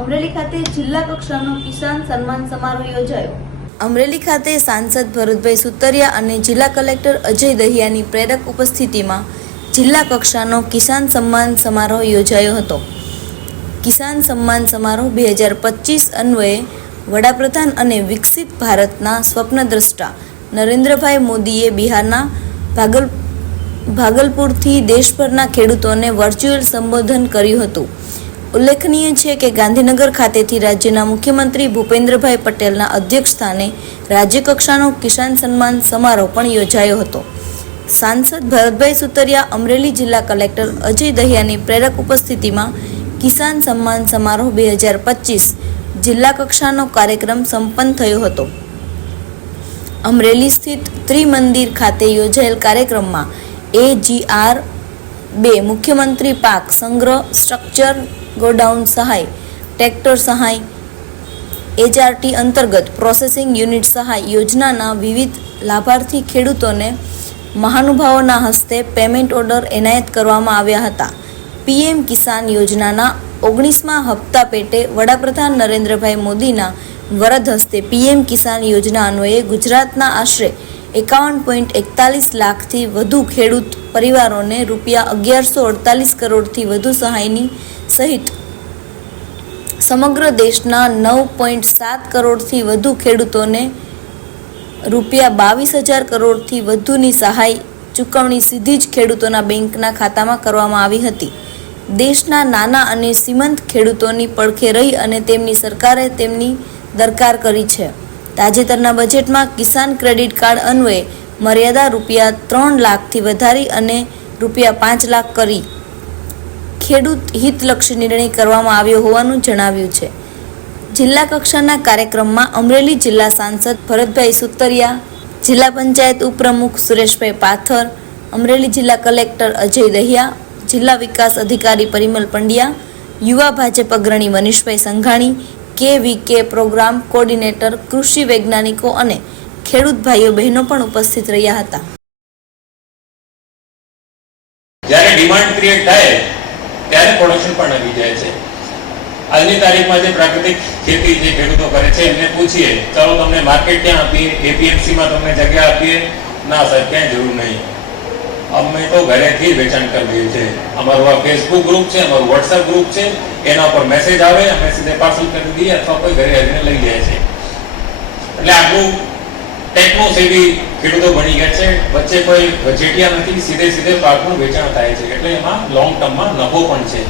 અમરેલી ખાતે જિલ્લા કક્ષાનો કિસાન સન્માન સમારોહ યોજાયો. અમરેલી ખાતે સાંસદ ભરતભાઈ સુતરિયા અને જિલ્લા કલેક્ટર અજય દહિયાની પ્રેરક ઉપસ્થિતિમાં જિલ્લા કક્ષાનો કિસાન સન્માન સમારોહ યોજાયો હતો. કિસાન સન્માન સમારોહ બે હજાર પચીસ અન્વયે વડાપ્રધાન અને વિકસિત ભારતના સ્વપ્નદ્રષ્ટા નરેન્દ્રભાઈ મોદીએ બિહારના ભાગલ, ભાગલપુરથી દેશભરના ખેડૂતોને વર્ચ્યુઅલ સંબોધન કર્યું હતું. ઉલ્લેખનીય છે કે ગાંધીનગર ખાતેથી રાજ્યના મુખ્યમંત્રી ભૂપેન્દ્રભાઈ પટેલના અધ્યક્ષસ્થાને રાજ્યકક્ષાનો કિસાન સન્માન સમારોહ પણ યોજાયો હતો. સાંસદ ભરતભાઈ સુતરિયા, અમરેલી જિલ્લા કલેક્ટર અજય દહિયાની પ્રેરક ઉપસ્થિતિમાં કિસાન સન્માન સમારોહ બે હજાર પચીસ જિલ્લા કક્ષાનો કાર્યક્રમ સંપન્ન થયો હતો. અમરેલી સ્થિત ત્રિમંદિર ખાતે યોજાયેલ કાર્યક્રમમાં એજીઆર બે, મુખ્યમંત્રી પાક સંગ્રહ, સ્ટ્રક્ચર, ગોડાઉન સહાય, ટ્રેક્ટર સહાય, એચઆરટી અંતર્ગત પ્રોસેસિંગ યુનિટ સહાય યોજનાના વિવિધ લાભાર્થી ખેડૂતોને મહાનુભાવોના હસ્તે પેમેન્ટ ઓર્ડર એનાયત કરવામાં આવ્યા હતા. પીએમ કિસાન યોજનાના ઓગણીસમાં હપ્તા પેટે વડાપ્રધાન નરેન્દ્રભાઈ મોદીના વરદ હસ્તે પીએમ કિસાન યોજના અન્વયે ગુજરાતના આશરે એકાવન પોઈન્ટ એકતાલીસ લાખથી વધુ ખેડૂત પરિવારોને રૂપિયા અગિયારસો અડતાલીસ કરોડથી વધુ સહાયની સહિત સમગ્ર દેશના નવ પોઈન્ટ સાત કરોડથી વધુ ખેડૂતોને રૂપિયા બાવીસ હજાર કરોડથી વધુની સહાય ચૂકવણી સીધી જ ખેડૂતોના બેંકના ખાતામાં કરવામાં આવી હતી. દેશના નાના અને સીમંત ખેડૂતોની પડખે રહી અને તેમની સરકારે તેમની દરકાર કરી છે. તાજેતરના બજેટમાં કિસાન ક્રેડિટ કાર્ડ અન્વયે મર્યાદા રૂપિયા ત્રણ લાખથી વધારી અને રૂપિયા પાંચ લાખ કરી ખેડૂત હિતલક્ષી નિર્ણય કરવામાં આવ્યો હોવાનું જણાવ્યું છે. જિલ્લા કક્ષાના કાર્યક્રમમાં અમરેલી જિલ્લા સાંસદ ભરતભાઈ સુતરિયા, જિલ્લા પંચાયત ઉપપ્રમુખ સુરેશભાઈ પાથર, અમરેલી જિલ્લા કલેક્ટર અજય દહિયા, જિલ્લા વિકાસ અધિકારી પરિમલ પંડ્યા, યુવા ભાજપ અગ્રણી મનીષભાઈ સંઘાણી કે વી કે પ્રોગ્રામ કોર્ડિનેટર, કૃષિ વૈજ્ઞાનિકો અને ખેડૂત ભાઈઓ બહેનો પણ ઉપસ્થિત રહ્યા હતા. જ્યારે ડિમાન્ડ ક્રિએટ થાય, ત્યારે પ્રોડક્શન પણ આવી જાય છે. આજની તારીખમાં જે પ્રાકૃતિક ખેતી જે ખેડૂતો કરે છે, એમને પૂછીએ, ચાલો તમને માર્કેટ ક્યાં આપીએ? એપીએમસીમાં તમને જગ્યા આપીએ? ના સર ક્યાંય જરૂર નહીં. અમે તો ઘરેથી વેચાણ કરી દઈએ છે અમારું આ ફેસબુક ગ્રુપ છે, અમારું વોટ્સએપ ગ્રુપ છે, એના ઉપર મેસેજ આવે, અમે સીધે પાર્સલ કરી દઈએ અથવા કોઈ ઘરે આવીને લઈ જાય છે. એટલે આટલું ટેકનો સેવી ખેડૂતો બની ગયા છે. વચ્ચે કોઈ વચેટિયા નથી, સીધે સીધે પાકનું વેચાણ થાય છે. એટલે એમાં લોંગ ટર્મમાં નફો પણ છે.